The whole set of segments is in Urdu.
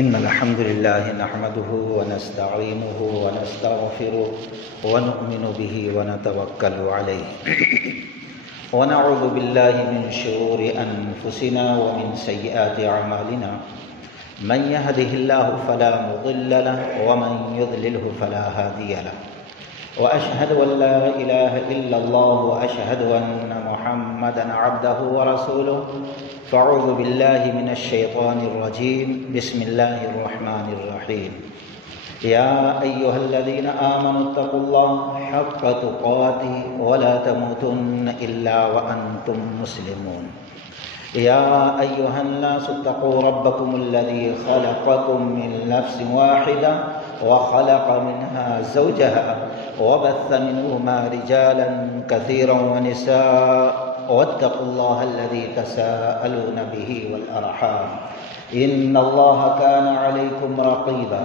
إن الحمد لله نحمده ونستعينه ونستغفره ونؤمن به ونتوكل عليه ونعوذ بالله من شرور أنفسنا ومن سيئات أعمالنا من يهده الله فلا مضل له ومن يضلله فلا هادي له وأشهد أن لا إله إلا الله وأشهد أن محمدا عبده ورسوله فأعوذ بالله من الشيطان الرجيم بسم الله الرحمن الرحيم يا أيها الذين آمنوا اتقوا الله حق تقاته ولا تموتن إلا وأنتم مسلمون يا أيها الناس اتقوا ربكم الذي خلقكم من نفس واحدة وخلق منها زوجها وبث منهما رجالا كثيرا ونساء واتقوا الله الذي تساءلون به والأرحام إن الله كان عليكم رقيبا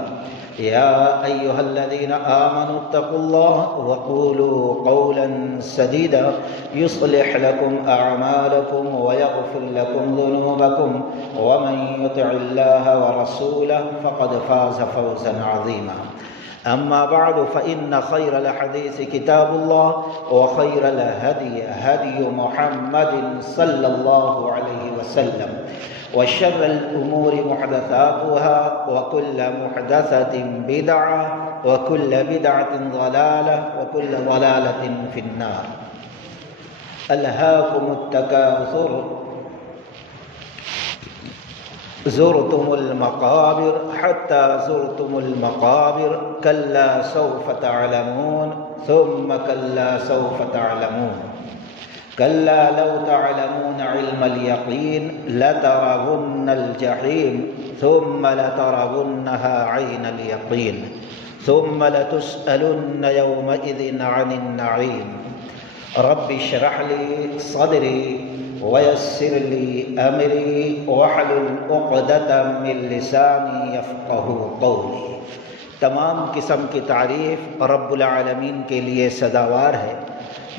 يا أيها الذين آمنوا اتقوا الله وقولوا قولا سديدا يصلح لكم أعمالكم ويغفر لكم ذنوبكم ومن يطع الله ورسوله فقد فاز فوزا عظيما أما بعد فإن خير الحديث كتاب الله وخير الهدي هدي محمد صلى الله عليه وسلم وشر الأمور محدثاتها وكل محدثة بدعة وكل بدعة ضلالة وكل ضلالة في النار ألهاكم التكاثر زرتم المقابر حتى زرتم المقابر كلا سوف تعلمون ثم كلا سوف تعلمون كلا لو تعلمون علم اليقين لترون الجحيم ثم لترونها عين اليقين ثم لتسألن يومئذ عن النعيم رب اشرح لي صدري ويسر لي أمري واحلل عقدة من لساني يفقهوا قولي۔ تمام قسم کی تعریف رب العالمین کے لیے سزاوار ہے۔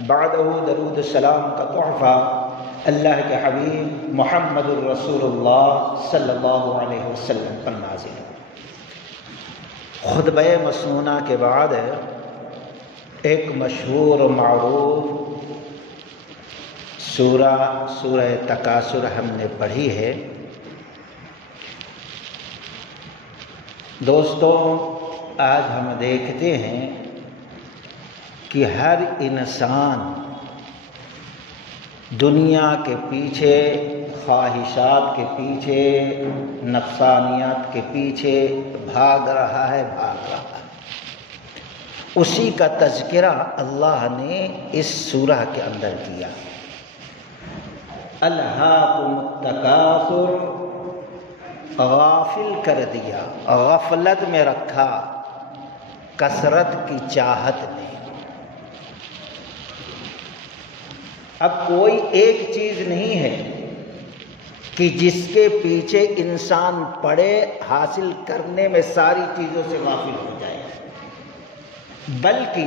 بعدہ درود السلام کا تحفہ اللہ کے حبیب محمد الرسول اللہ صلی اللہ علیہ وسلم پر نازل ہے۔ خطبہ مسنونہ کے بعد ایک مشہور و معروف سورہ تکاثر ہم نے پڑھی ہے۔ دوستو، آج ہم دیکھتے ہیں کہ ہر انسان دنیا کے پیچھے، خواہشات کے پیچھے، نفسانیات کے پیچھے بھاگ رہا ہے۔ اسی کا تذکرہ اللہ نے اس سورہ کے اندر کیا۔ الہاکم التکاثر، غافل کر دیا، غفلت میں رکھا، کثرت کی چاہت میں۔ اب کوئی ایک چیز نہیں ہے کہ جس کے پیچھے انسان پڑے، حاصل کرنے میں ساری چیزوں سے غافل ہو جائے، بلکہ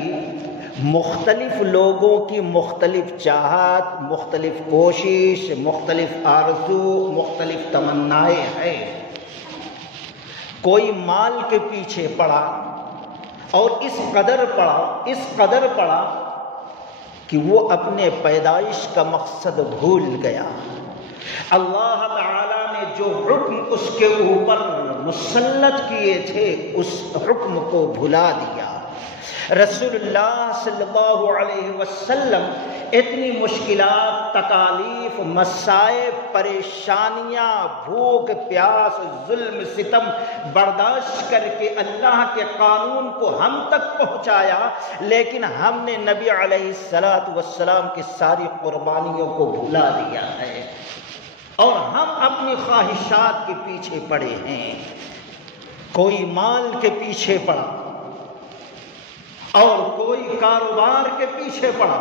مختلف لوگوں کی مختلف چاہت، مختلف کوشش، مختلف آرزو، مختلف تمنائیں ہیں۔ کوئی مال کے پیچھے پڑا اور اس قدر پڑا کہ وہ اپنے پیدائش کا مقصد بھول گیا۔ اللہ تعالیٰ نے جو حکم اس کے اوپر مسلط کیے تھے اس حکم کو بھلا دیا۔ رسول اللہ صلی اللہ علیہ وسلم اتنی مشکلات، تکالیف، مصائب، پریشانیاں، بھوک پیاس، ظلم ستم برداشت کر کے اللہ کے قانون کو ہم تک پہنچایا، لیکن ہم نے نبی علیہ السلام کی ساری قربانیوں کو بھلا دیا ہے اور ہم اپنی خواہشات کے پیچھے پڑے ہیں۔ کوئی مال کے پیچھے پڑا اور کوئی کاروبار کے پیچھے پڑا،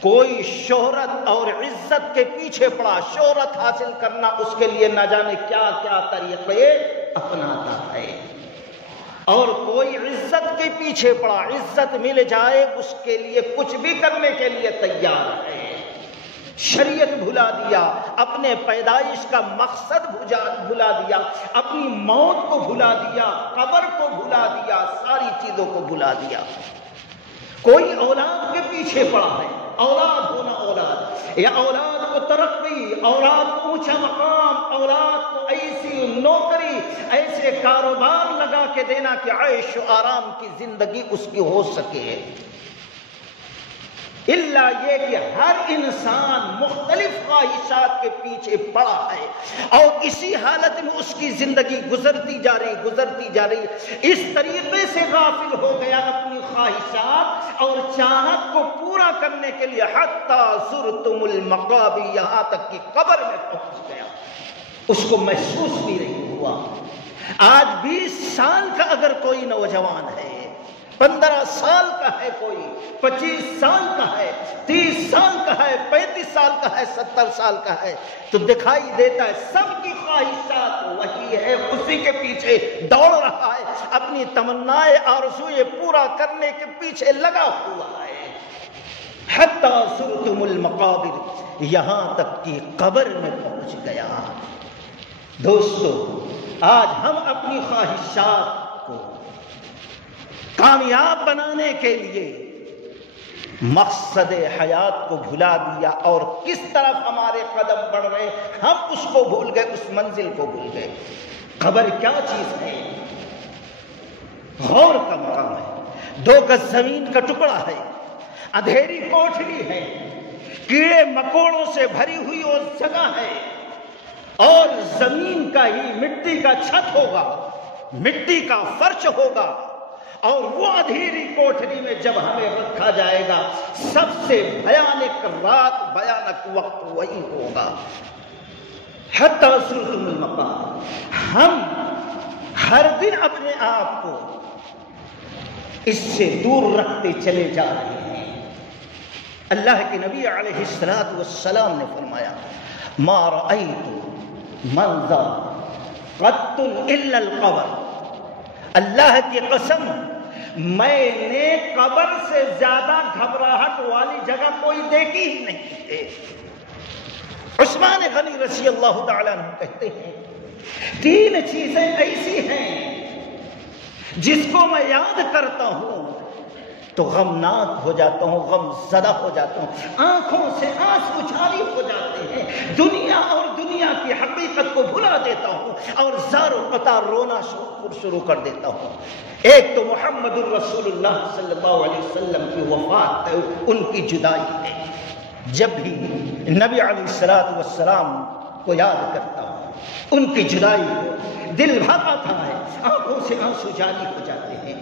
کوئی شہرت اور عزت کے پیچھے پڑا۔ شہرت حاصل کرنا اس کے لیے نہ جانے کیا کیا طریقے اپناتا ہے، اور کوئی عزت کے پیچھے پڑا، عزت مل جائے اس کے لیے کچھ بھی کرنے کے لیے تیار ہے۔ شریعت بھلا دیا، اپنے پیدائش کا مقصد بھلا دیا، اپنی موت کو بھلا دیا، قبر کو بھلا دیا، ساری چیزوں کو بھلا دیا۔ کوئی اولاد کے پیچھے پڑا ہے، اولاد ہونا اولاد، یا اولاد کو ترقی، اولاد کو اونچا مقام، اولاد کو ایسی نوکری، ایسے کاروبار لگا کے دینا کہ عیش و آرام کی زندگی اس کی ہو سکے۔ الا یہ کہ ہر انسان مختلف خواہشات کے پیچھے پڑا ہے اور اسی حالت میں اس کی زندگی گزرتی جا رہی، اس طریقے سے غافل ہو گیا اپنی خواہشات اور چاہت کو پورا کرنے کے لیے، حتی زرتم المقابر، یہاں تک کہ قبر میں پہنچ گیا، اس کو محسوس بھی نہیں ہوا۔ آج 20 سال کا اگر کوئی نوجوان ہے، 15 سال کا ہے، کوئی 25 سال کا ہے، 30 سال کا ہے، 35 سال کا ہے، 70 سال کا ہے، تو دکھائی دیتا ہے سب کی خواہشات وہی ہے، اسی کے پیچھے دوڑ رہا ہے، اپنی تمنائیں آرزوئیں پورا کرنے کے پیچھے لگا ہوا ہے۔ حتی زرتم المقابر، یہاں تک کہ قبر میں پہنچ گیا۔ دوستو، آج ہم اپنی خواہشات کو کامیاب بنانے کے لیے مقصد حیات کو بھلا دیا، اور کس طرف ہمارے قدم بڑھ رہے، ہم اس کو بھول گئے، اس منزل کو بھول گئے۔ قبر کیا چیز ہے؟ غور کا مقام ہے، 2 گز زمین کا ٹکڑا ہے، اندھیری کوٹھری ہے، کیڑے مکوڑوں سے بھری ہوئی وہ جگہ ہے، اور زمین کا ہی مٹی کا چھت ہوگا، مٹی کا فرش ہوگا، اور وہ اندھیری کوٹھری میں جب ہمیں رکھا جائے گا، سب سے بھیانک رات، بھیانک وقت وہی ہوگا۔ حتی زرتم المقابر، ہم ہر دن اپنے آپ کو اس سے دور رکھتے چلے جا رہے ہیں۔ اللہ کے نبی علیہ الصلوۃ والسلام نے فرمایا، ما رأیت منظر قط الا القبر، اللہ کی قسم میں نے قبر سے زیادہ گھبراہٹ والی جگہ کوئی دیکھی ہی نہیں ہے۔ عثمان غنی رضی اللہ تعالیٰ عنہ کہتے ہیں، 3 چیزیں ایسی ہیں جس کو میں یاد کرتا ہوں تو غمناک ہو جاتا ہوں، غم زدہ ہو جاتا ہوں، آنکھوں سے آنسو جاری ہو جاتے ہیں، دنیا اور دنیا کی حقیقت کو بھلا دیتا ہوں اور زار و قطار رونا شروع کر دیتا ہوں۔ ایک تو محمد الرسول اللہ صلی اللہ علیہ وسلم کی وفات ہے، ان کی جدائی ہے۔ جب بھی نبی علیہ الصلوۃ والسلام کو یاد کرتا ہوں، ان کی جدائی کو دل بھاتا ہے، آنکھوں سے آنسو جاری ہو جاتے ہیں۔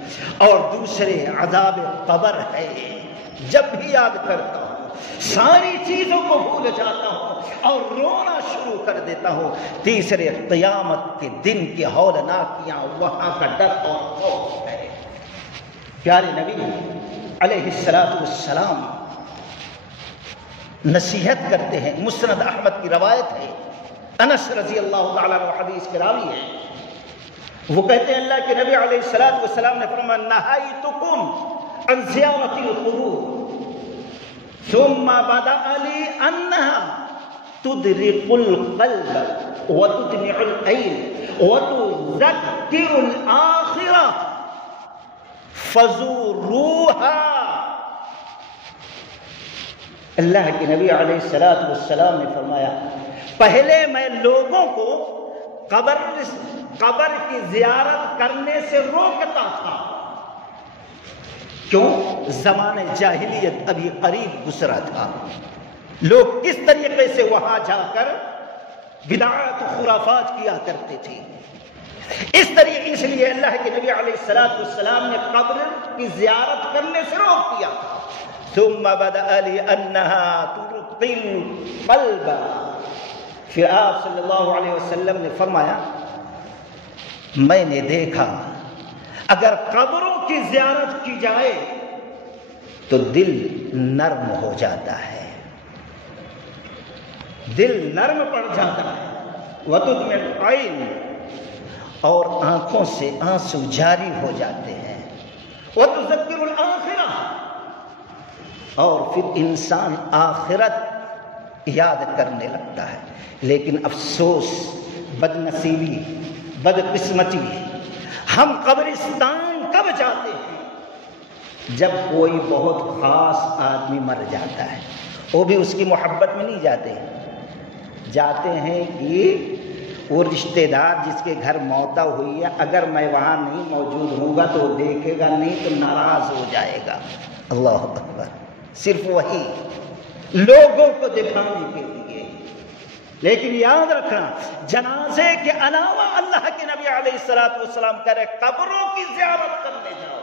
اور دوسرے عذاب قبر ہے، جب بھی یاد کرتا ہوں ساری چیزوں کو بھول جاتا ہوں اور رونا شروع کر دیتا ہوں۔ تیسرے قیامت کے دن کی ہولناکیاں، وہاں کا ڈر اور خوف ہے۔ پیارے نبی علیہ الصلوۃ والسلام نصیحت کرتے ہیں، مسند احمد کی روایت ہے، انس رضی اللہ تعالیٰ عنہ حدیث کے راوی ہے، وہ کہتے ہیں اللہ کے نبی علیہ الصلوۃ والسلام نے فرمایا، نہیتکم عن زیارت القبور ثم بدأ لي انها تدرق القلب وتدمع العين وتذكر الآخرة فزوروها۔ اللہ کے نبی علیہ الصلوۃ والسلام نے فرمایا، پہلے میں لوگوں کو قبر کی زیارت کرنے سے روکتا تھا۔ کیوں؟ زمانہ جاہلیت ابھی قریب گزرا تھا، لوگ کس طریقے سے وہاں جا کر بدعات و خرافات کیا کرتے تھے۔ اس طریقے سے لیے اللہ کے نبی علیہ الصلوۃ والسلام نے قبر کی زیارت کرنے سے روک دیا تھا۔ ثم بدأ لأنها ترقي القلب، پھر آپ صلی اللہ علیہ وسلم نے فرمایا، میں نے دیکھا اگر قبروں کی زیارت کی جائے تو دل نرم ہو جاتا ہے، دل نرم پڑ جاتا ہے، وتدمع العین، اور آنکھوں سے آنسو جاری ہو جاتے ہیں، وتذکر الآخرہ، اور پھر انسان آخرت یاد کرنے لگتا ہے۔ لیکن افسوس، بد نصیبی، بد قسمتی، ہم قبرستان کب جاتے ہیں؟ جب کوئی بہت خاص آدمی مر جاتا ہے، وہ بھی اس کی محبت میں نہیں جاتے، جاتے ہیں کہ وہ رشتہ دار جس کے گھر موتا ہوئی ہے، اگر میں وہاں نہیں موجود ہوں گا تو وہ دیکھے گا نہیں تو ناراض ہو جائے گا۔ اللہ اکبر، صرف وہی لوگوں کو دکھانے کے لیے۔ لیکن یاد رکھنا، جنازے کے علاوہ اللہ کے نبی علیہ الصلوۃ والسلام کہہ رہے قبروں کی زیارت کرنے جاؤ۔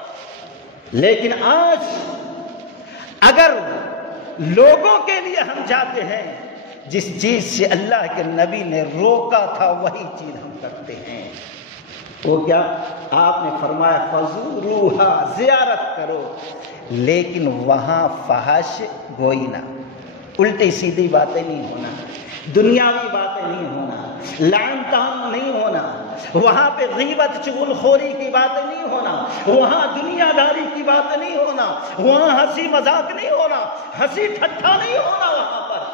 لیکن آج اگر لوگوں کے لیے ہم جاتے ہیں، جس چیز سے اللہ کے نبی نے روکا تھا وہی چیز ہم کرتے ہیں۔ وہ کیا؟ آپ نے فرمایا فزوروہا، زیارت کرو، لیکن وہاں فحش گوئی نہ، الٹی سیدھی باتیں نہیں ہونا، دنیاوی باتیں نہیں ہونا، لعن طعن نہیں ہونا، وہاں پہ غیبت چغل خوری کی باتیں نہیں ہونا، وہاں دنیا داری کی باتیں نہیں ہونا، وہاں ہنسی مذاق نہیں ہونا، ہنسی ٹھٹھا نہیں ہونا وہاں پر۔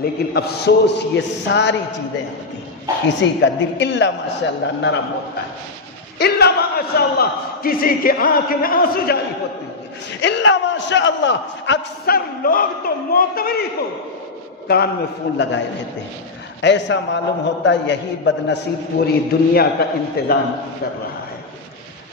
لیکن افسوس یہ ساری چیزیں ہوتی، کسی کا دل الا ماشاءاللہ نرم ہوتا ہے، الا ماشاءاللہ کسی کے آنکھ میں آنسو جاری ہوتے ہیں، الا ماشاءاللہ اکثر لوگ تو معتبری کو کان میں فون لگائے رہتے ہیں۔ ایسا معلوم ہوتا ہے یہی بد نصیب پوری دنیا کا انتظام کر رہا ہے۔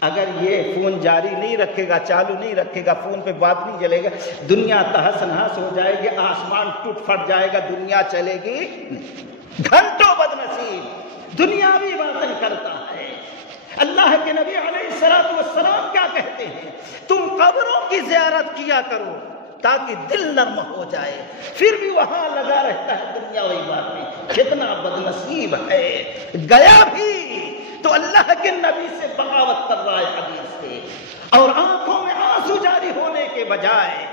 اگر یہ فون جاری نہیں رکھے گا، چالو نہیں رکھے گا، فون پہ بات نہیں چلے گا، دنیا تہس نہس ہو جائے گی، آسمان ٹوٹ پھٹ جائے گا، دنیا چلے گی نہیں۔ گھنٹوں بد نصیب دنیاوی باتیں کرتا ہے۔ اللہ کے نبی علیہ الصلوۃ والسلام کیا کہتے ہیں؟ تم قبروں کی زیارت کیا کرو تاکہ دل نرم ہو جائے، پھر بھی وہاں لگا رہتا ہے دنیاوی بات میں۔ کتنا بد نصیب ہے، گیا بھی تو اللہ کے نبی سے بغاوت کر رہا ہے حدیث سے، اور آنکھوں میں آنسو جاری ہونے کے بجائے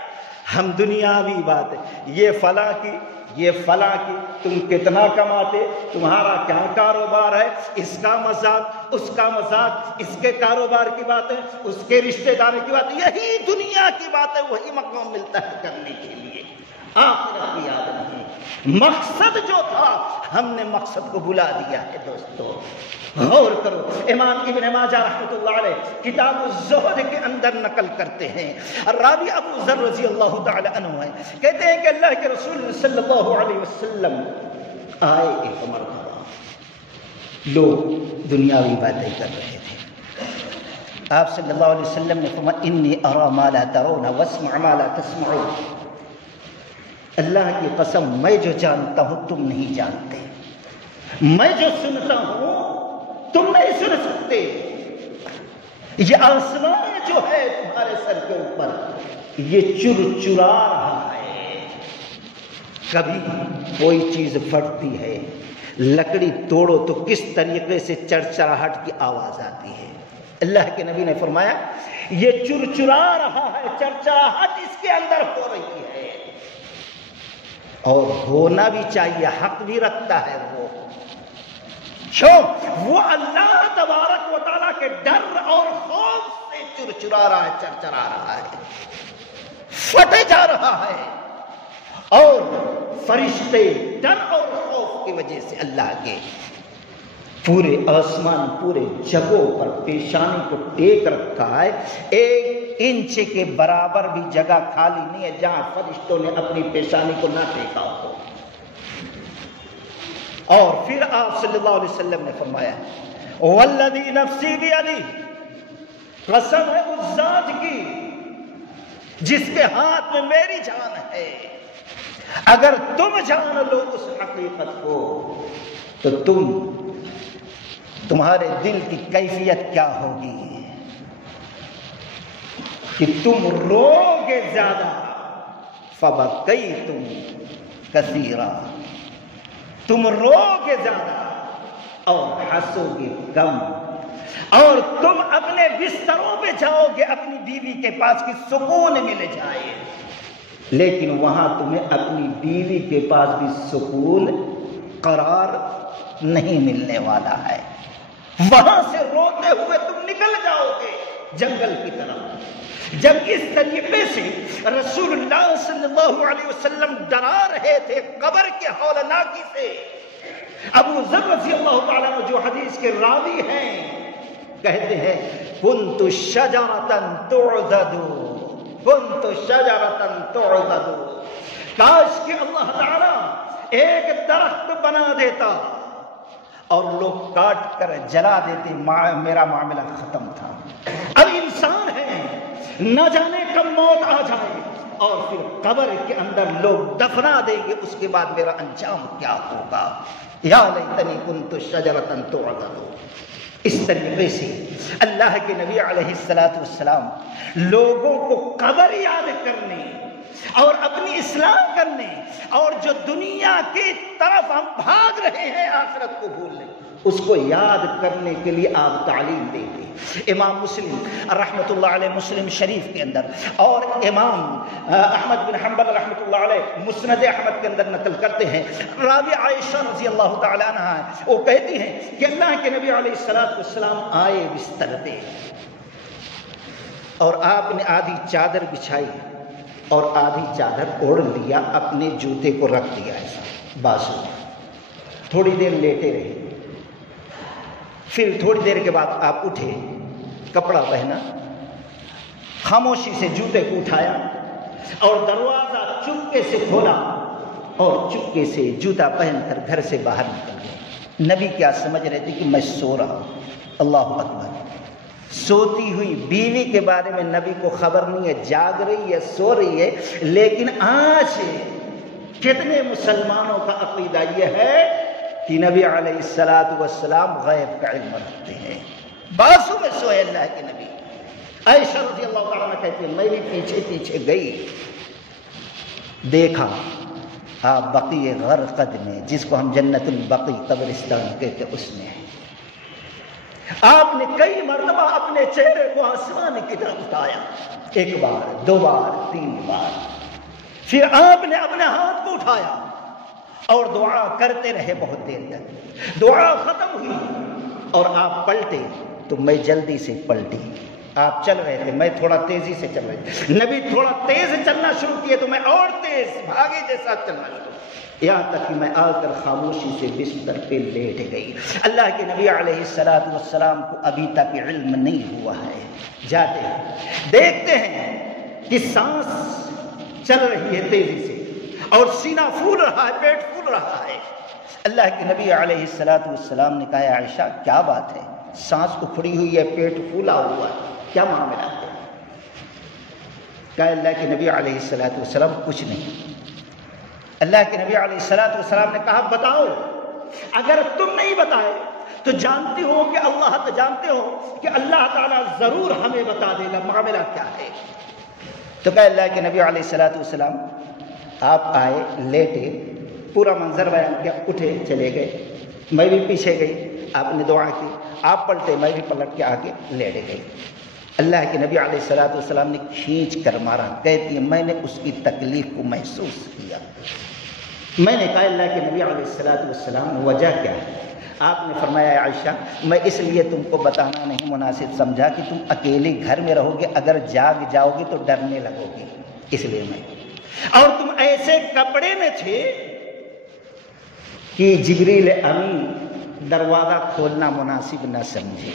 ہم دنیاوی باتیں، یہ فلاں کی، یہ فلاں کی، تم کتنا کماتے، تمہارا کیا کاروبار ہے، اس کا مذاق، اس کا مذاق، اس کے کاروبار کی باتیں، اس کے رشتہ دار کی باتیں، یہی دنیا کی باتیں، وہی مقام ملتا ہے کرنے کے لیے۔ آخرت کی یاد نہیں، مقصد جو تھا ہم نے مقصد کو بلا دیا ہے۔ دوستو غور کرو، امام ابن ماجہ رحمۃ اللہ علیہ کتاب الزہد کے اندر نقل کرتے ہیں، راوی ابو ذر رضی اللہ تعالی عنہ ہے، کہتے ہیں کہ اللہ کے رسول صلی اللہ علیہ وسلم آئے ایک مرتبہ، لوگ دنیاوی باتیں کر رہے تھے۔ آپ صلی اللہ علیہ وسلم نے فرمایا انی ارا ما لا ترون واسمع ما لا تسمعون، اللہ کی قسم میں جو جانتا ہوں تم نہیں جانتے، میں جو سنتا ہوں تم نہیں سن سکتے۔ یہ آسمان جو ہے تمہارے سر کے اوپر یہ چر چرا رہا ہے، کبھی کوئی چیز پھٹتی ہے، لکڑی توڑو تو کس طریقے سے چرچراہٹ کی آواز آتی ہے۔ اللہ کے نبی نے فرمایا یہ چر چرا رہا ہے، چرچراہٹ اس کے اندر ہو رہی ہے، اور ہونا بھی چاہیے، حق بھی رکھتا ہے وہ۔ کیوں؟ وہ اللہ تبارک و تعالیٰ کے ڈر اور خوف سے چرچرا رہا ہے، چرچرا رہا ہے، پھٹے جا رہا ہے، اور فرشتے ڈر اور خوف کی وجہ سے اللہ کے پورے آسمان، پورے جگہوں پر پیشانی کو ٹیک رکھا ہے، 1 انچ کے برابر بھی جگہ خالی نہیں ہے جہاں فرشتوں نے اپنی پیشانی کو نہ ٹیکا ہو۔ اور پھر آپ صلی اللہ علیہ وسلم نے فرمایا والذی نفسی بیدی، قسم ہے اس ذات کی جس کے ہاتھ میں میری جان ہے، اگر تم جان لو اس حقیقت کو تو تمہارے دل کی کیفیت کیا ہوگی کہ تم روگے زیادہ، فبکیتم کثیرا، تم روگے زیادہ اور ہنسو گے کم، اور تم اپنے بستروں پہ جاؤ گے اپنی بیوی کے پاس کی سکون مل جائے، لیکن وہاں تمہیں اپنی بیوی کے پاس بھی سکون قرار نہیں ملنے والا ہے، وہاں سے روتے ہوئے تم نکل جاؤ گے جنگل کی طرف، جب اس طریقے سے رسول اللہ صلی اللہ علیہ وسلم ڈرا رہے تھے قبر کے ہولناکی سے، ابو ذر رضی اللہ تعالیٰ عنہ جو حدیث کے راوی ہیں کہتے ہیں کنت شجرۃ تعضد، کنت شجرۃ تعضد، کاش کہ اللہ تعالیٰ ایک درخت بنا دیتا اور لوگ کاٹ کر جلا دیتے، میرا معاملہ ختم تھا۔ اب انسان ہے، نہ جانے کب موت آ جائے اور پھر قبر کے اندر لوگ دفنا دیں گے، اس کے بعد میرا انجام کیا ہوگا؟ یا لیتنی کنت شجرۃ تعضد۔ اس طریقے سے اللہ کے نبی علیہ السلام لوگوں کو قبر یاد کرنے اور اپنی اصلاح کرنے اور جو دنیا کی طرف ہم بھاگ رہے ہیں آخرت کو بھولنے، اس کو یاد کرنے کے لیے آپ تعلیم دیتے۔ امام مسلم رحمۃ اللہ علیہ مسلم شریف کے اندر اور امام احمد بن حنبل رحمۃ اللہ علیہ مسند احمد کے اندر نقل کرتے ہیں، راوی عائشہ رضی اللہ تعالی عنہا وہ کہتی ہیں کہ اللہ کے نبی علیہ السلام آئے بستر پہ اور آپ نے آدھی چادر بچھائی اور آدھی چادر اوڑھ لیا، اپنے جوتے کو رکھ دیا ایسا بازو، تھوڑی دیر لیٹے رہے، پھر تھوڑی دیر کے بعد آپ اٹھے، کپڑا پہنا، خاموشی سے جوتے کو اٹھایا اور دروازہ چپکے سے کھولا اور چپکے سے جوتا پہن کر گھر سے باہر نکل گئے۔ نبی کیا سمجھ رہے تھے کہ میں سو رہا ہوں؟ اللہ اکبر۔ سوتی ہوئی بیوی کے بارے میں نبی کو خبر نہیں ہے، جاگ رہی ہے سو رہی ہے، لیکن آج کتنے مسلمانوں کا عقیدہ یہ ہے کہ نبی علیہ السلام غیب کا علم رکھتے ہیں، بازو میں سوئے اللہ کے نبی۔ عائشہ رضی اللہ تعالیٰ عنہ کہتی ہے میں بھی پیچھے پیچھے گئی، دیکھا آپ بقیع غرقد میں، جس کو ہم جنت البقیع قبرستان کہتے اس میں ہے۔ آپ نے کئی مرتبہ اپنے چہرے کو آسمان کی طرف اٹھایا، ایک بار، دو بار، تین بار، پھر آپ نے اپنے ہاتھ کو اٹھایا اور دعا کرتے رہے بہت دیر تک۔ دعا ختم ہوئی اور آپ پلٹے تو میں جلدی سے پلٹی۔ آپ چل رہے تھے، میں تھوڑا تیزی سے چل رہے تھے، نبی تھوڑا تیز چلنا شروع کیے تو میں اور تیز بھاگے جیسا چلنا شروع، یہاں تک کہ میں آ کر خاموشی سے بستر پہ لیٹ گئی۔ اللہ کے نبی علیہ السلام کو ابھی تک علم نہیں ہوا ہے۔ جاتے ہیں، دیکھتے ہیں کہ سانس چل رہی ہے تیزی سے اور سینہ پھول رہا ہے، پیٹ پھول رہا ہے۔ اللہ کے نبی علیہ السلام نے کہا عائشہ کیا بات ہے؟ سانس اکھڑی ہوئی ہے، پیٹ پھولا ہوا ہے، کیا معاملہ ہے؟ کہا اللہ کے نبی علیہ السلام کچھ نہیں۔ اللہ کے نبی علیہ السلام نے کہا بتاؤ، اگر تم نہیں بتائے تو جانتے ہو کہ اللہ تعالیٰ ضرور ہمیں بتا دے گا، معاملہ کیا ہے؟ تو کہا اللہ کے نبی علیہ السلام آپ آئے، لیٹے، پورا منظر بیان کیا، اٹھے چلے گئے، میں بھی پیچھے گئی، آپ نے دعا کی، آپ پلٹے، میں بھی پلٹ کے آگے لیٹ گئی۔ اللہ کے نبی علیہ السلام نے کھینچ کر مارا، کہتی ہے میں نے اس کی تکلیف کو محسوس کیا۔ میں نے کہا اللہ کے نبی علیہ السلام وجہ کیا ہے؟ آپ نے فرمایا عائشہ میں اس لیے تم کو بتانا نہیں مناسب سمجھا کہ تم اکیلے گھر میں رہو گے، اگر جاگ جاؤ گے تو ڈرنے لگو گے، اس لیے میں، اور تم ایسے کپڑے میں تھے کہ جبریل امین دروازہ کھولنا مناسب نہ سمجھے،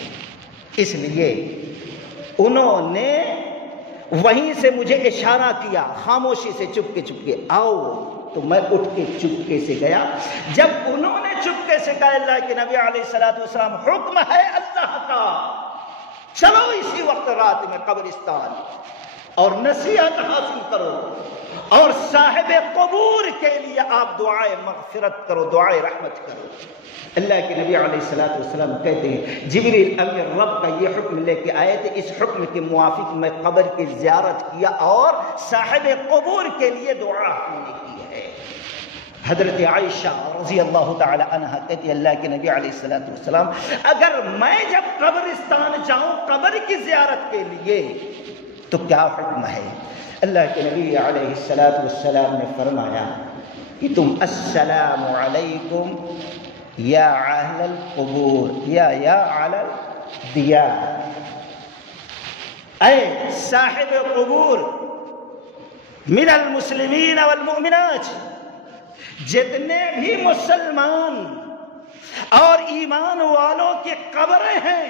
اس لیے انہوں نے وہیں سے مجھے اشارہ کیا، خاموشی سے چپکے آؤ، تو میں اٹھ کے چپکے سے گیا۔ جب انہوں نے چپکے سے کہا اللہ کے نبی علیہ السلام حکم ہے اللہ کا، چلو اسی وقت رات میں قبرستان اور نصیحت حاصل کرو اور صاحب قبور کے لیے آپ دعائے مغفرت کرو، دعائے رحمت کرو۔ اللہ کے نبی علیہ السلام کہتے ہیں جبریل امین رب کا یہ حکم لے کے آئے تھے، اس حکم کے موافق میں قبر کی زیارت کیا اور صاحب قبور کے لیے دعا ہم نے کی ہے۔ حضرت عائشہ رضی اللہ تعالی عنہا کہتی اللہ کے نبی علیہ السلام اگر میں جب قبرستان جاؤں قبر کی زیارت کے لیے تو کیا حکم ہے؟ اللہ کے نبی علیہ السلام نے فرمایا کہ تم السلام علیکم یا اہل القبور یا اہل الدیار، اے صاحب قبور من المسلمین والمؤمنات، جتنے بھی مسلمان اور ایمان والوں کی قبریں ہیں،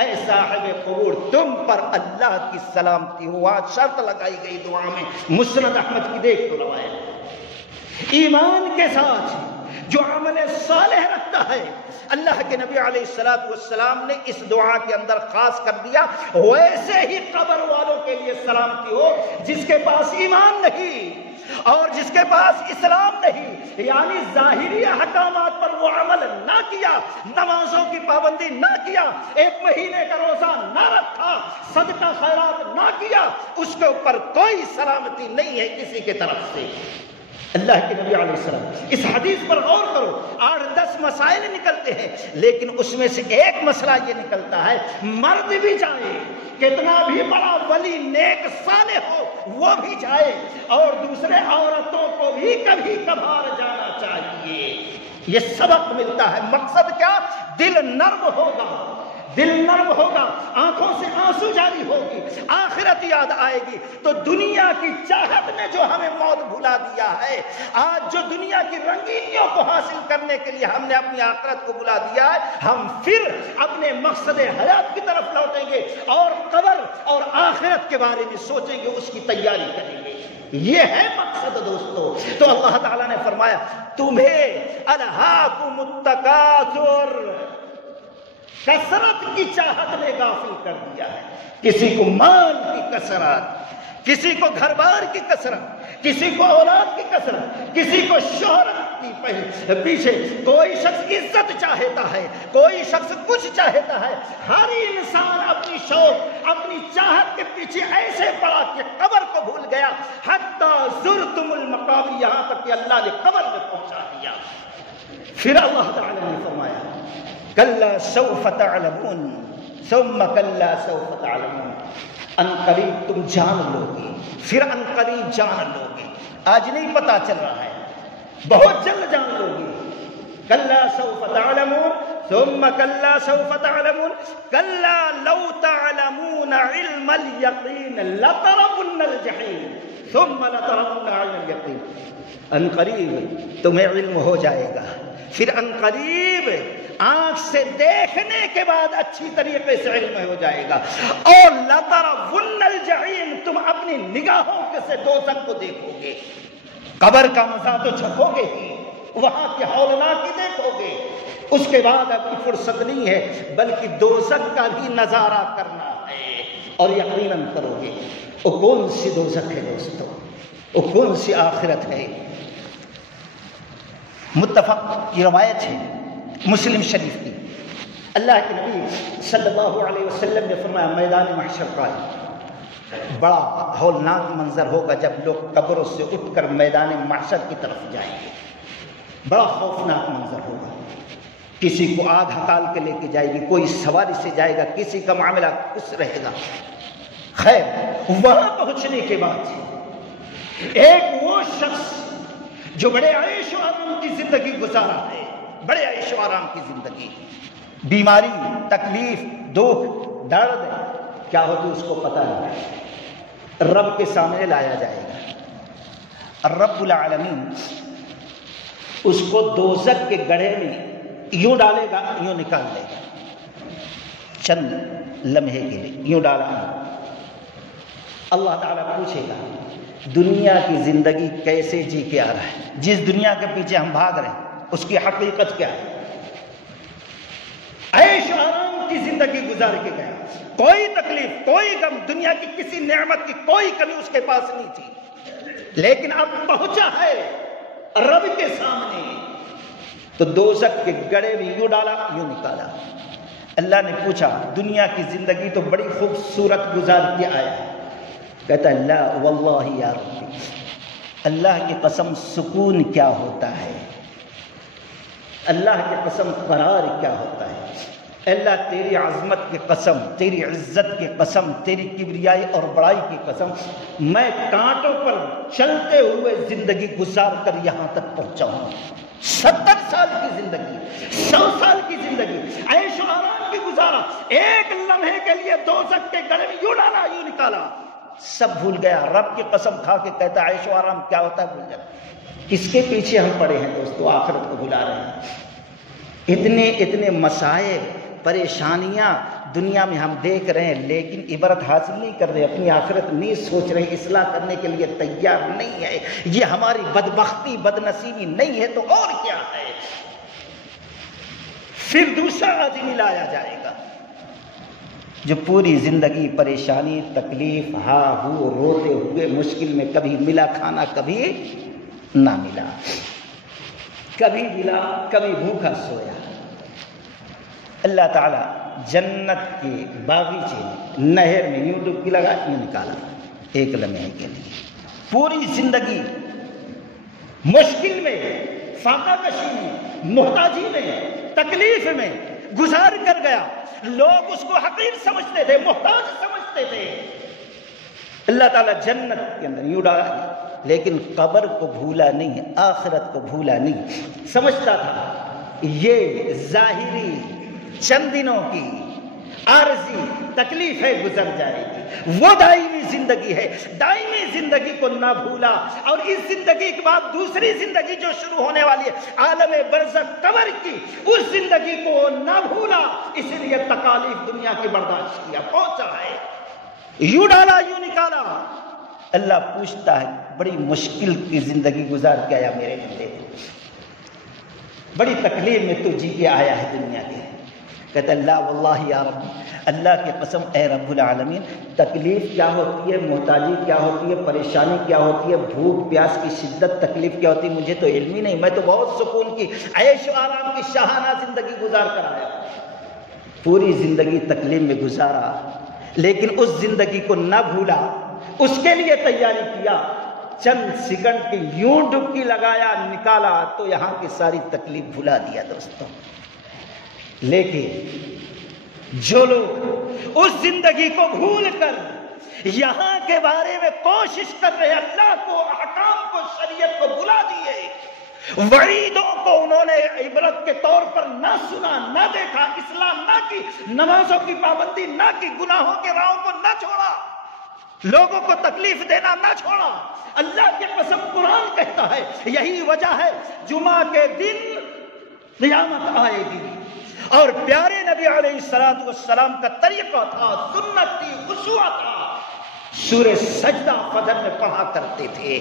اے صاحب قبور تم پر اللہ کی سلامتی ہو۔ آج شرط لگائی گئی دعا میں، مسند احمد کی دیکھ تو روایت، ایمان کے ساتھ جو عمل صالح رکھتا ہے، اللہ کے نبی علیہ السلام نے اس دعا کے اندر خاص کر دیا، ویسے ہی قبر والوں کے لیے سلامتی ہو جس کے پاس ایمان نہیں اور جس کے پاس اسلام نہیں، یعنی ظاہری احکامات پر وہ عمل نہ کیا، نمازوں کی پابندی نہ کیا، ایک مہینے کا روزہ نہ رکھا، صدقہ خیرات نہ کیا، اس کے اوپر کوئی سلامتی نہیں ہے کسی کی طرف سے۔ اللہ کے نبی علیہ السلام، اس حدیث پر غور کرو، 8-10 مسائل نکلتے ہیں، لیکن اس میں سے ایک مسئلہ یہ نکلتا ہے، مرد بھی جائے، کتنا بھی بڑا ولی نیک صالح ہو وہ بھی جائے، اور دوسرے عورتوں کو بھی کبھی کبھار جانا چاہیے۔ یہ سبق ملتا ہے، مقصد کیا؟ دل نرم ہوگا، دل نرم ہوگا، آنکھوں سے آنسو جاری ہوگی، آخرت یاد آئے گی، تو دنیا کی چاہت نے جو ہمیں موت بھلا دیا ہے، آج جو دنیا کی رنگینیوں کو حاصل کرنے کے لیے ہم نے اپنی آخرت کو بھلا دیا ہے، ہم پھر اپنے مقصد حیات کی طرف لوٹیں گے اور قبر اور آخرت کے بارے میں سوچیں گے، اس کی تیاری کریں گے۔ یہ ہے مقصد دوستو۔ تو اللہ تعالیٰ نے فرمایا تمہیں الہاکم التکاثر، کثرت کی چاہت نے غافل کر دیا ہے۔ کسی کو مال کی کثرت، کسی کو گھر بار کی کثرت، کسی کو اولاد کی کثرت، کسی کو شہرت کی پیچھے، کوئی شخص عزت چاہتا ہے، کوئی شخص کچھ چاہتا ہے، ہر انسان اپنی شوق اپنی چاہت کے پیچھے ایسے پڑا کہ قبر کو بھول گیا، حتی زرتم المقابر، یہاں تک کہ اللہ نے قبر میں پہنچا دیا۔ پھر اللہ تعالی نے فرمایا کلا سوف تعلمون ثم کلا سوف تعلمون، ان قریب تم جان لو گے، پھر ان قریب جان لو گے، آج نہیں پتا چل رہا ہے، بہت جلد جان لو گے۔ کلا سوف تعلمون ثم کلا سوف تعلمون کلا لو تعلمون علم الیقین لترون الجحیم ثم لترون عین الیقین، ان قریب تمہیں علم ہو جائے گا، پھر ان قریب آنکھ سے دیکھنے کے بعد اچھی طریقے سے علم ہو جائے گا، اور لترون الجحیم، تم اپنی نگاہوں سے دوزخ کو دیکھو گے۔ قبر کا مزہ تو چھپو گے ہی، وہاں کی ہولناکی دیکھو گے، اس کے بعد اب کی فرصت نہیں ہے، بلکہ دوزخ کا بھی نظارہ کرنا ہے، اور یقیناً کرو گے۔ وہ کون سی دوزخ ہے دوستو؟ وہ کون سی آخرت ہے؟ متفق کی روایت ہے مسلم شریف کی، اللہ کے نبی صلی اللہ علیہ وسلم نے فرمایا میدان محشر کا بڑا ہولناک منظر ہوگا جب لوگ قبروں سے اٹھ کر میدان محشر کی طرف جائیں گے، بڑا خوفناک منظر ہوگا، کسی کو آگ ہکال کے لے کے جائے گی، کوئی سواری سے جائے گا، کسی کا معاملہ کچھ رہے گا۔ خیر، وہاں پہنچنے کے بعد ایک وہ شخص جو بڑے عیش و آرام کی زندگی گزارا ہے، بڑے عیش و آرام کی زندگی، بیماری، تکلیف، دکھ، درد کیا ہوتی اس کو پتہ نہیں، رب کے سامنے لایا جائے گا، رب العالمین اس کو دوزخ کے گڑھے میں یوں ڈالے گا، یوں نکال لے گا، چند لمحے کے لیے یوں ڈالا۔ اللہ تعالیٰ پوچھے گا دنیا کی زندگی کیسے جی کے آ رہا ہے؟ جس دنیا کے پیچھے ہم بھاگ رہے ہیں اس کی حقیقت کیا ہے؟ عیش و آرام کی زندگی گزار کے گیا، کوئی تکلیف، کوئی غم، دنیا کی کسی نعمت کی کوئی کمی اس کے پاس نہیں تھی، لیکن اب پہنچا ہے رب کے سامنے، تو دوزخ کے گڑھے میں یوں ڈالا، یوں نکالا۔ اللہ نے پوچھا دنیا کی زندگی تو بڑی خوبصورت گزار کے آیا ہے، کہتا ہے لا واللہ یا ربی، اللہ کی قسم سکون کیا ہوتا ہے، اللہ کی قسم قرار کیا ہوتا ہے، اللہ تیری عظمت کی قسم، تیری عزت کی قسم، تیری کبریائی اور بڑائی کی قسم، میں کانٹوں پر چلتے ہوئے زندگی گزار کر یہاں تک پہنچا ہوں، 70 سال کی زندگی، 100 سال کی زندگی، عیش و آرام کی گزارا، ایک لمحے کے لیے دوزخ کے گڑھے میں یوں ڈالا یوں نکالا، سب بھول گیا۔ رب کی قسم کھا کے کہتا عیش و آرام کیا ہوتا ہے بھول جاتا۔ کس کے پیچھے ہم پڑے ہیں دوستو؟ آخرت کو بھلا رہے ہیں۔ اتنے مسائل پریشانیاں دنیا میں ہم دیکھ رہے ہیں، لیکن عبرت حاصل نہیں کر رہے، اپنی آخرت نہیں سوچ رہے، اصلاح کرنے کے لیے تیار نہیں ہے۔ یہ ہماری بدبختی بدنصیبی نہیں ہے تو اور کیا ہے؟ پھر دوسرا آدمی لایا جائے گا جو پوری زندگی پریشانی تکلیف ہاں ہو روتے ہوئے مشکل میں، کبھی ملا کھانا کبھی نہ ملا، کبھی ملا کبھی بھوکا سویا۔ اللہ تعالی جنت کے باغیچے میں نہر میں یوں ڈبکی لگا یوں نکالا ایک لمحے کے لیے۔ پوری زندگی مشکل میں، فاقہ کشی میں، محتاجی میں، تکلیف میں گزار کر گیا۔ لوگ اس کو حقیر سمجھتے تھے، محتاج سمجھتے تھے۔ اللہ تعالیٰ جنت کے اندر یوں ڈالا گیا، لیکن قبر کو بھولا نہیں، آخرت کو بھولا نہیں۔ سمجھتا تھا یہ ظاہری چند دنوں کی عارضی تکلیف ہے، گزر جائے گی، وہ دائمی زندگی ہے۔ دائمی زندگی کو نہ بھولا، اور اس زندگی کے بعد دوسری زندگی جو شروع ہونے والی ہے عالم برزخ قبر کی، اس زندگی کو نہ بھولا، اس لیے تکالیف دنیا کی برداشت کیا، پہنچا ہے، یوں ڈالا یوں نکالا۔ اللہ پوچھتا ہے بڑی مشکل کی زندگی گزار کے آیا میرے بندے، بڑی تکلیف میں تو جی کے آیا ہے دنیا کے۔ کہتا اللہ واللہ یا رب، اللہ کی قسم اے رب العالمین، تکلیف کیا ہوتی ہے، محتاجی کیا ہوتی ہے، پریشانی کیا ہوتی ہے، بھوک پیاس کی شدت تکلیف کیا ہوتی ہے، مجھے تو علم ہی نہیں۔ میں تو بہت سکون کی عیش و آرام کی شاہانہ زندگی گزار کر آیا، پوری زندگی تکلیف میں گزارا، لیکن اس زندگی کو نہ بھولا، اس کے لیے تیاری کیا۔ چند سیکنڈ کی یوں ڈبکی لگایا نکالا تو یہاں کی ساری تکلیف بھلا دیا دوستوں۔ لیکن جو لوگ اس زندگی کو بھول کر یہاں کے بارے میں کوشش کر رہے، اللہ کو، احکام کو، شریعت کو بھلا دیے، وعیدوں کو انہوں نے عبرت کے طور پر نہ سنا، نہ دیکھا، اصلاح نہ کی، نمازوں کی پابندی نہ کی، گناہوں کے راہوں کو نہ چھوڑا، لوگوں کو تکلیف دینا نہ چھوڑا، اللہ کی قسم قرآن کہتا ہے یہی وجہ ہے جمعہ کے دن قیامت آئے گی۔ اور پیارے نبی علیہ السلام کا طریقہ تھا، سنت تھی، خشوع تھا، سورہ سجدہ فجر میں پڑھا کرتے تھے،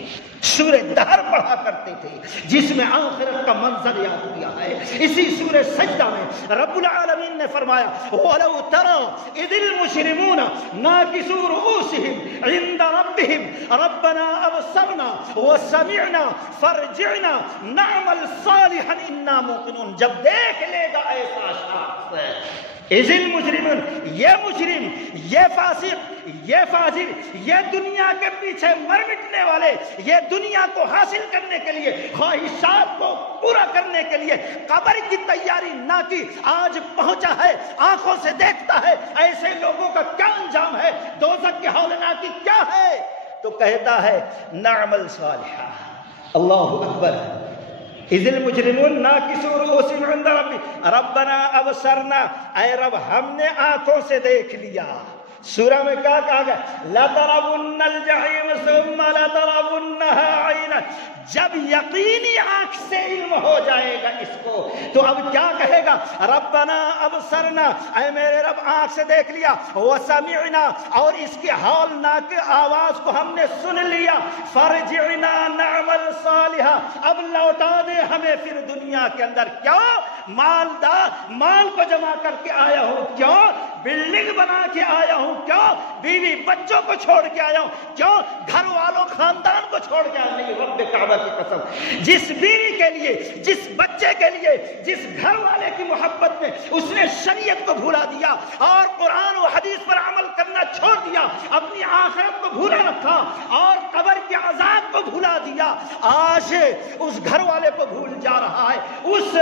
سورہ دہر پڑھا کرتے تھے، جس میں آخرت کا منظر یاد کیا ہے۔ اسی سورہ سجدہ میں رب العالمین نے فرمایا وَلَوْ تَرَى إِذِ الْمُجْرِمُونَ نَاكِسُو رُؤُوسِهِمْ عِنْدَ رَبِّهِمْ رَبَّنَا أَبْصَرْنَا وَسَمِعْنَا فَارْجِعْنَا نَعْمَلْ صَالِحًا إِنَّا مُوقِنُونَ۔ جب دیکھ لے گا ایسا شخص، اِذِ الْمُجْرِمُونَ، یہ مجرم، یہ فاسق، یہ فاجر، یہ دنیا کے پیچھے مر مٹنے والے، یہ دنیا کو حاصل کرنے کے لیے، خواہشات کو پورا کرنے کے لیے قبر کی تیاری نہ کی، آج پہنچا ہے، آنکھوں سے دیکھتا ہے، ایسے لوگوں کا کیا انجام ہے، دوزخ کی ہولناکی کیا ہے، تو کہتا ہے نعمل صالحہ۔ اللہ اکبر۔ اذ المجرمون ناکسوا رؤوسہم عند ربنا ابصرنا، اے رب ہم نے آنکھوں سے دیکھ لیا۔ سورہ میں کیا کہا گیا؟ لَتَرَوُنَّ الْجَحِيمَ ثُمَّ لَتَرَوُنَّهَا عَيْنًا۔ جب یقینی آنکھ سے علم ہو جائے گا اس کو، تو اب کیا کہے گا؟ ربنا ابصرنا، اے میرے رب آنکھ سے دیکھ لیا، وسمعنا، اور اس کی ہولناک آواز کو ہم نے سن لیا، فرجعنا نعمل صالحا، اب لوٹا دے ہمیں پھر دنیا کے اندر۔ کیوں؟ مال کو جمع کر کے آیا ہوں، کیوں؟ بلڈنگ بنا کے آیا ہوں، کیوں؟ بیوی بچوں کو چھوڑ کے آیا ہوں، کیوں؟ گھر والوں خاندان کو چھوڑ کے آیا نہیں۔ رب کعبہ کی قسم، جس بیوی کے لیے، جس بچے کے لیے، جس گھر والے کی محبت میں اس نے شریعت کو بھولا دیا اور قرآن و حدیث پر عمل کرنا چھوڑ دیا، اپنی آخرت کو بھولا رکھا اور قبر کے عذاب کو بھولا دیا، آج اس گھر والے کو بھول جا رہا ہے۔ اس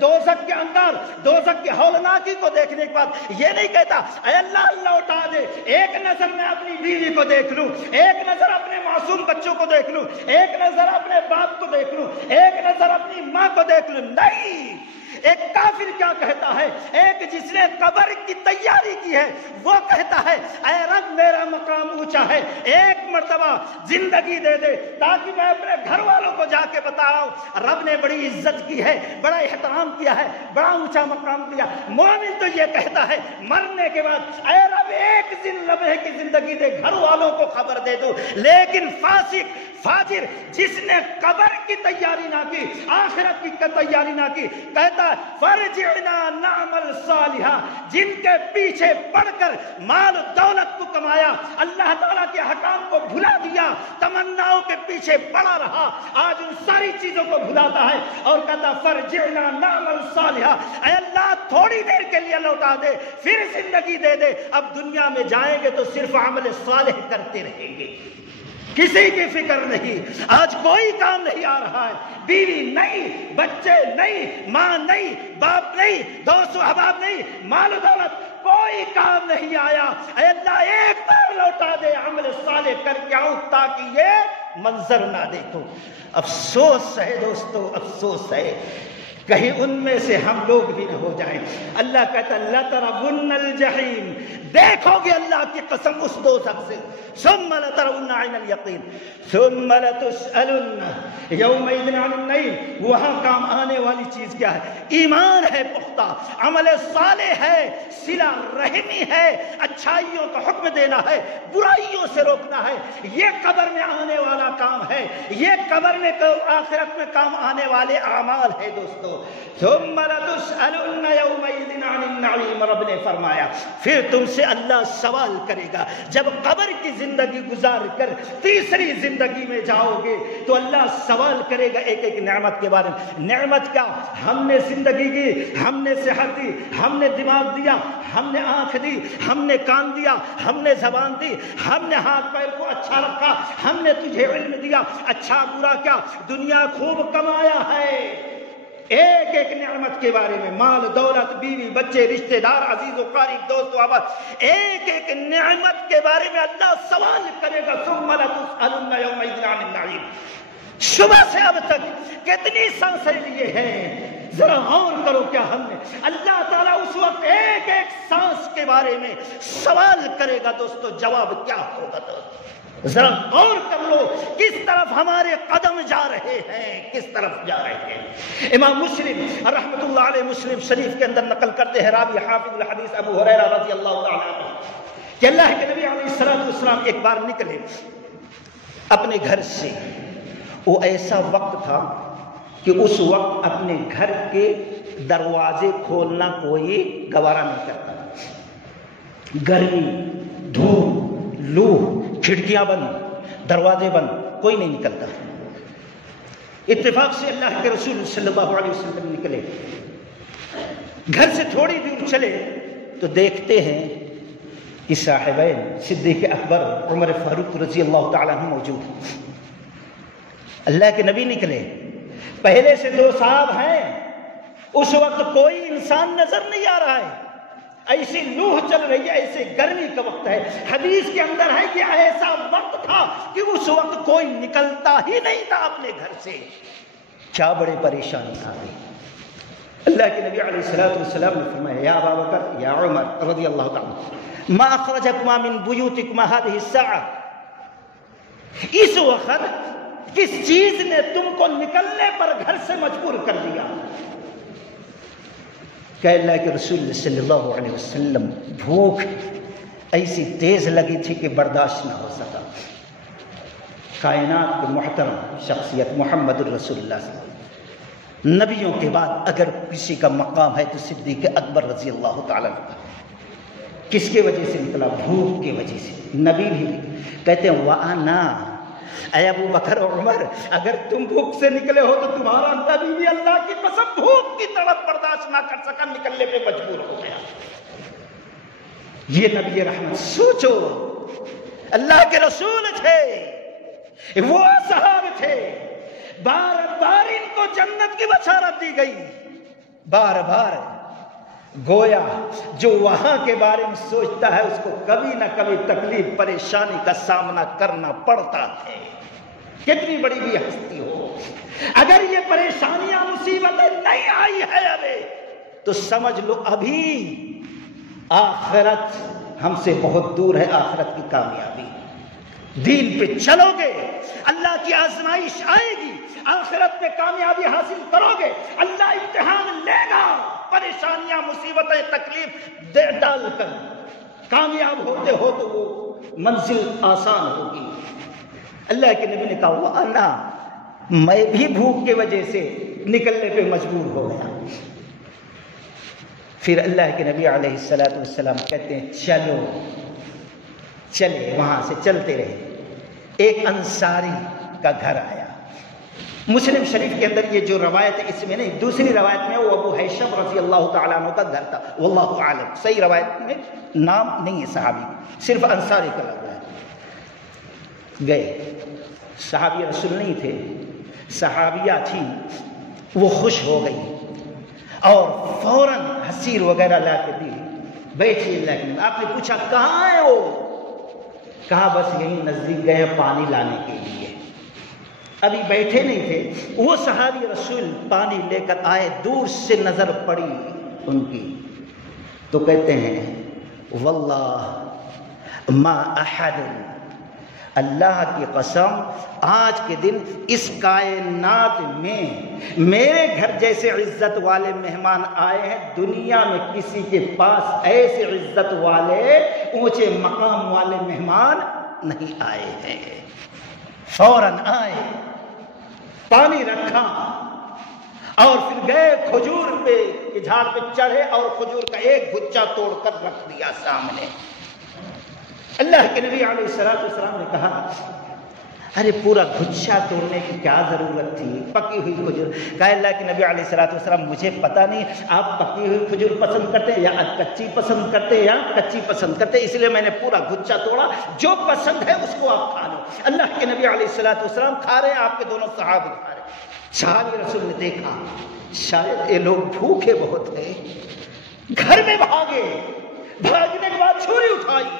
دوزخ کے اندر، دوزخ کی ہولناکی کو دیکھنے کے بعد یہ نہیں کہتا اے اللہ اللہ اٹھا دے، ایک نظر میں اپنی بیوی کو دیکھ لوں، ایک نظر اپنے معصوم بچوں کو دیکھ لوں، ایک نظر اپنے باپ کو دیکھ لوں، ایک نظر اپنی ماں کو دیکھ لوں۔ نہیں، ایک کافر کیا کہتا ہے؟ ایک جس نے قبر کی تیاری کی ہے وہ کہتا ہے اے رب میرا مقام اونچا ہے، ایک مرتبہ زندگی دے دے تاکہ میں اپنے گھر والوں کو جا کے بتاؤں رب نے بڑی عزت کی ہے، بڑا احترام کیا ہے، بڑا اونچا مقام دیا۔ مومن تو یہ کہتا ہے مرنے کے بعد اے رب ایک لمحے کی زندگی دے، گھر والوں کو خبر دے دو۔ لیکن فاسق فاجر جس نے قبر کی تیاری نہ کی، آخرت کی تیاری نہ کی، کہتا ہے فرجعنا نعمل صالحا، جن کے پیچھے پڑھ کر مال دولت کو کمایا، اللہ تعالیٰ کے حکام کو بھلا دیا، تمناؤں کے پیچھے پڑا رہا، آج ان ساری چیزوں کو بھلاتا ہے اور کہتا فرجعنا نعمل صالحا، اے اللہ تھوڑی دیر کے لیے لوٹا دے، پھر زندگی دے دے، اب دنیا میں جائیں گے تو صرف عمل صالح کرتے رہیں گے، کسی کی فکر نہیں۔ آج کوئی کام نہیں آ رہا ہے، بیوی نہیں، بچے نہیں، ماں نہیں، باپ نہیں، دوست و احباب نہیں، مال و دولت کوئی کام نہیں آیا۔ اے اللہ ایک بار لوٹا دے، عمل صالح کر کے آؤں تاکہ یہ منظر نہ دیکھو۔ افسوس ہے دوستو، افسوس ہے، کہیں ان میں سے ہم لوگ بھی نہ ہو جائیں۔ اللہ کہتا ہے لَتَرَوُنَّ الْجَحِيمَ، دیکھو گے اللہ کی قسم اس دوزخ سے، ثُمَّ لَتَرَوُنَّ عَيْنَ الْيَقِينِ ثُمَّ لَتُسْأَلُنَّ يَوْمَئِذٍ عَنِ النَّعِيمِ۔ وہاں کام آنے والی چیز کیا ہے؟ ایمان ہے پختہ، عمل صالح ہے، صلہ رحمی ہے، اچھائیوں کا حکم دینا ہے، برائیوں سے روکنا ہے، یہ قبر میں آنے والا کام ہے، یہ قبر میں آخرت میں کام آنے والے اعمال ہے دوستو۔ ثُمَّ لَتُسْأَلُنَّ يَوْمَئِذٍ عَنِ النَّعِيمِ، رب نے فرمایا پھر تم سے اللہ سوال کرے گا۔ جب قبر کی زندگی گزار کر تیسری زندگی میں جاؤ گے تو اللہ سوال کرے گا ایک ایک نعمت کے بارے میں۔ نعمت کیا؟ ہم نے زندگی کی، ہم نے صحت دی، ہم نے دماغ دیا، ہم نے آنکھ دی، ہم نے کان دیا، ہم نے زبان دی، ہم نے ہاتھ پیر کو اچھا رکھا، ہم نے تجھے علم دیا، اچھا برا کیا، دنیا خوب کمایا ہے۔ ایک ایک نعمت کے بارے میں، مال دولت، بیوی بچے، رشتہ دار، عزیز و قریب، دوست و احباب، ایک ایک نعمت کے بارے میں اللہ سوال کرے گا۔ ثم لتسألن یومئذ عن النعیم۔ صبح سے اب تک کتنی سانسیں لیے ہیں، ذرا غور کرو کیا ہم نے۔ اللہ تعالیٰ اس وقت ایک ایک سانس کے بارے میں سوال کرے گا دوستو، جواب کیا ہوگا؟ تو ذرا غور کر لو کس طرف ہمارے قدم جا رہے ہیں، کس طرف جا رہے ہیں۔ امام مسلم رحمۃ اللہ علیہ مسلم شریف کے اندر نقل کرتے ہیں، راوی حافظ الحدیث ابو ہریرہ رضی اللہ تعالیٰ عنہ، کہ اللہ کے نبی علیہ السلام ایک بار نکلے اپنے گھر سے۔ وہ ایسا وقت تھا کہ اس وقت اپنے گھر کے دروازے کھولنا کوئی گوارا نہیں کرتا، گرمی، دھوپ، لو، کھڑکیاں بند، دروازے بند، کوئی نہیں نکلتا۔ اتفاق سے اللہ کے رسول صلی اللہ علیہ وسلم نکلے، گھر سے تھوڑی دور چلے تو دیکھتے ہیں کہ صاحبین صدیق اکبر عمر فاروق رضی اللہ تعالیٰ عنہ موجود ہیں۔ اللہ کے نبی نکلے، پہلے سے دو صاحب ہیں، اس وقت کوئی انسان نظر نہیں آ رہا ہے، ایسی لوہ چل رہی ہے، ایسے گرمی کا وقت ہے۔ حدیث کے اندر ہے کہ ایسا وقت تھا کہ اس وقت کوئی نکلتا ہی نہیں تھا اپنے گھر سے۔ کیا بڑے پریشانی آ گئی۔ اللہ کے نبی علیہ السلام نے فرمایا یا ابا بکر یا عمر رضی اللہ تعالی ما اخرجکما من بیوتکما هذه الساعة، اس وقت کس چیز نے تم کو نکلنے پر گھر سے مجبور کر دیا؟ کہ اللہ کے رسول صلی اللہ علیہ وسلم بھوک ایسی تیز لگی تھی کہ برداشت نہ ہو سکا۔ کائنات کے محترم شخصیت محمد الرسول اللہ صلی اللہ علیہ وسلم، نبیوں کے بعد اگر کسی کا مقام ہے تو صدیق اکبر رضی اللہ تعالیٰ عنہ۔ کس کی وجہ سے نکلا؟ بھوک کی وجہ سے۔ نبی بھی کہتے ہیں وَأَنَا، اے ابو بکر اور عمر، اگر تم بھوک سے نکلے ہو تو تمہارا نبی بھی اللہ کی قسم بھوک کی طرف برداشت نہ کر سکا، نکلنے پہ مجبور ہو گیا۔ یہ نبی رحمت، سوچو، اللہ کے رسول تھے، وہ صحاب تھے، بار بار ان کو جنت کی بشارت دی گئی، بار بار گویا جو وہاں کے بارے میں سوچتا ہے اس کو کبھی نہ کبھی تکلیف پریشانی کا سامنا کرنا پڑتا ہے۔ کتنی بڑی بھی ہستی ہو، اگر یہ پریشانیاں مصیبتیں نہیں آئی ہے ابھی تو سمجھ لو ابھی آخرت ہم سے بہت دور ہے، آخرت کی کامیابی۔ دین پہ چلو گے اللہ کی آزمائش آئے گی، آخرت میں کامیابی حاصل کرو گے، اللہ امتحان لے گا، پریشانیاں مصیبتیں تکلیف دے ڈال کر کامیاب ہوتے ہو تو وہ منزل آسان ہوگی۔ اللہ کے نبی نے کہا وَأَنَا، میں بھی بھوک کے وجہ سے نکلنے پہ مجبور ہو گیا۔ پھر اللہ کے نبی علیہ السلام کہتے ہیں چلو، چلے، وہاں سے چلتے رہے، ایک انصاری کا گھر آیا۔ مسلم شریف کے اندر یہ جو روایت ہے اس میں نہیں، دوسری روایت میں وہ ابو حیشم رضی اللہ تعالیٰ عنہ کا گھر تھا، واللہ عالم، صحیح روایت میں نام نہیں ہے صحابی، صرف انصاری کا لگ رہا ہے۔ گئے، صحابی رسول نہیں تھے، صحابیہ تھی، وہ خوش ہو گئی اور فوراً حسیر وغیرہ لا کے دی، بیٹھی اللہ کے۔ آپ نے پوچھا کہاں ہے وہ؟ کہا بس یہیں نزدیک گئے پانی لانے کے لیے، ابھی بیٹھے نہیں تھے۔ وہ صحابی رسول پانی لے کر آئے، دور سے نظر پڑی ان کی تو کہتے ہیں واللہ ما احد، اللہ کی قسم آج کے دن اس کائنات میں میرے گھر جیسے عزت والے مہمان آئے ہیں، دنیا میں کسی کے پاس ایسے عزت والے اونچے مقام والے مہمان نہیں آئے ہیں۔ فوراً آئے، پانی رکھا اور پھر گئے کھجور پہ کے جھاڑ پہ چڑھے اور کھجور کا ایک گچھا توڑ کر رکھ دیا سامنے۔ اللہ کے نبی علیہ السلام نے کہا ارے پورا گچھا توڑنے کی کیا ضرورت تھی، پکی ہوئی کھجور۔ کہا اللہ کے نبی علیہ السلام مجھے پتہ نہیں آپ پکی ہوئی کھجور پسند کرتے یا کچی پسند کرتے یا کچی پسند کرتے، اس لیے میں نے پورا گچھا توڑا، جو پسند ہے اس کو آپ کھا لو۔ اللہ کے نبی علیہ السلام کھا رہے ہیں، آپ کے دونوں صحابہ کھا رہے ہیں۔ صحابی رسول نے دیکھا شاید یہ لوگ بھوکے بہت ہیں، گھر میں بھاگے، بھاگنے کے بعد چھری اٹھائی،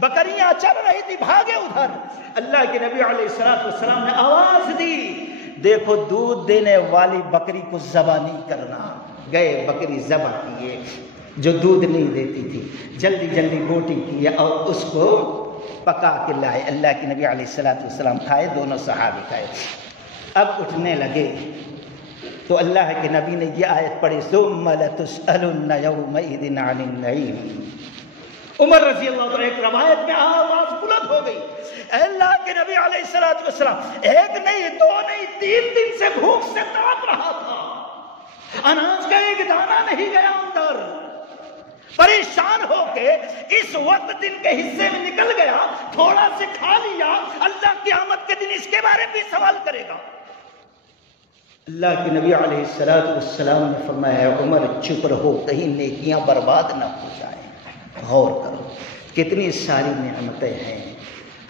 بکریاں چل رہی تھی، بھاگے ادھر۔ اللہ کے نبی علیہ السلام نے آواز دی دیکھو دودھ دینے والی بکری کو ذبح نہیں کرنا۔ گئے بکری ذبح کیے، جو دودھ نہیں دیتی تھی جلدی جلدی بوٹی کیے اور اس کو پکا کے لائے۔ اللہ کے نبی علیہ السلام کھائے، دونوں صحابی کھائے۔ اب اٹھنے لگے تو اللہ کے نبی نے یہ آیت پڑھی ثم لتسألن یومئذ عن النعیم۔ عمر رضی اللہ عنہ ایک روایت میں آواز بلند ہو گئی، اے اللہ کے نبی علیہ السلام ایک نہیں دو نہیں 3 دن سے بھوک سے تڑپ رہا تھا، اناج کا ایک دانہ نہیں گیا اندر، پریشان ہو کے اس وقت دن کے حصے میں نکل گیا، تھوڑا سے کھا لیا، اللہ قیامت کے دن اس کے بارے میں بھی سوال کرے گا۔ اللہ کے نبی علیہ السلام نے فرمایا عمر چپ رہو، کہیں نیکیاں برباد نہ ہو جائیں۔ غور کرو کتنی ساری نعمتیں ہیں،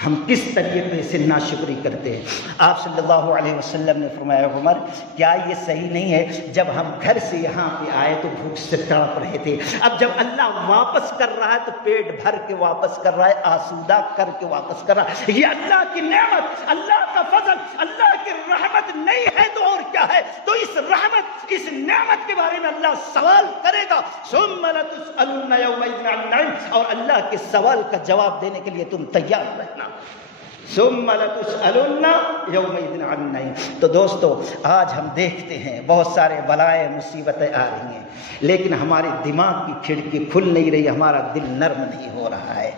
ہم کس طریقے سے ناشکری کرتے ہیں۔ آپ صلی اللہ علیہ وسلم نے فرمایا عمر کیا یہ صحیح نہیں ہے جب ہم گھر سے یہاں پہ آئے تو بھوک سے تڑپ رہے تھے، اب جب اللہ واپس کر رہا ہے تو پیٹ بھر کے واپس کر رہا ہے، آسودہ کر کے واپس کر رہا ہے۔ یہ اللہ کی نعمت، اللہ کا فضل، اللہ کی رحمت نہیں ہے تو اور کیا ہے؟ تو اس رحمت، اس نعمت کے بارے میں اللہ سوال کرے گا ثم لتسألن یومئذ عن النعیم، اور اللہ کے سوال کا جواب دینے کے لیے تم تیار رہنا۔ ثم لتسألن یومئذ عن النعیم۔ تو دوستو آج ہم دیکھتے ہیں بہت سارے بلائیں مصیبتیں آ رہی ہیں، لیکن ہمارے دماغ کی کھڑکی کھل نہیں رہی، ہمارا دل نرم نہیں ہو رہا ہے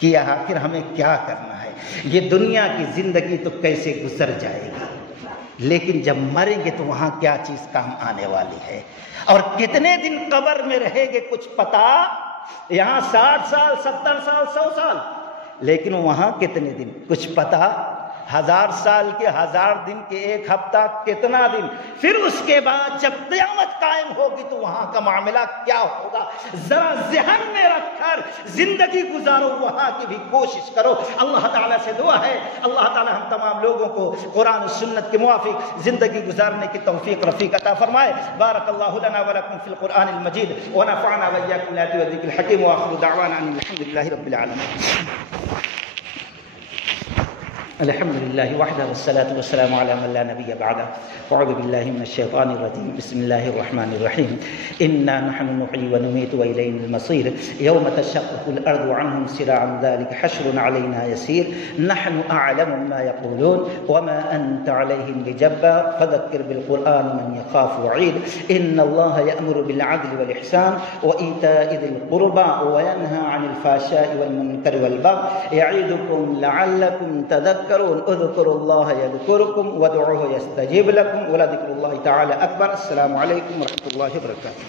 کہ آخر ہمیں کیا کرنا ہے۔ یہ دنیا کی زندگی تو کیسے گزر جائے گی، لیکن جب مریں گے تو وہاں کیا چیز کام آنے والی ہے، اور کتنے دن قبر میں رہیں گے کچھ پتا، یہاں 60 سال 70 سال 100 سال، لیکن وہاں کتنے دن کچھ پتا، 1000 سال کے 1000 دن کے 1 ہفتہ کتنا دن، پھر اس کے بعد جب قیامت قائم ہوگی تو وہاں کا معاملہ کیا ہوگا، ذرا ذہن میں رکھ کر زندگی گزارو، وہاں کی بھی کوشش کرو۔ اللہ تعالیٰ سے دعا ہے اللہ تعالیٰ ہم تمام لوگوں کو قرآن و سنت کے موافق زندگی گزارنے کی توفیق رفیق عطا فرمائے۔ بارک اللہ لنا ولکم فی القرآن المجید ونفعنا وإیاکم بالآیات والذکر الحکیم، وآخر دعوانا ان الحمد للہ رب العالمین۔ الحمد لله وحده والصلاة والسلام على من لا نبي بعده. أعوذ بالله من الشيطان الرجيم. بسم الله الرحمن الرحيم. إنا نحن نحيي ونميت وإلينا المصير. يوم تشقق الأرض عنهم سراعا ذلك حشر علينا يسير. نحن أعلم ما يقولون وما أنت عليهم بجبار فذكر بالقرآن من يخاف وعيد. إن الله يأمر بالعدل والإحسان وإيتاء ذي القربى وينهى عن الفحشاء والمنكر والبغي يعظكم لعلكم تذكرون. اذكروا الله يذكركم وادعوه يستجيب لكم ولذكر الله تعالى أكبر. السلام عليكم ورحمة الله وبركاته.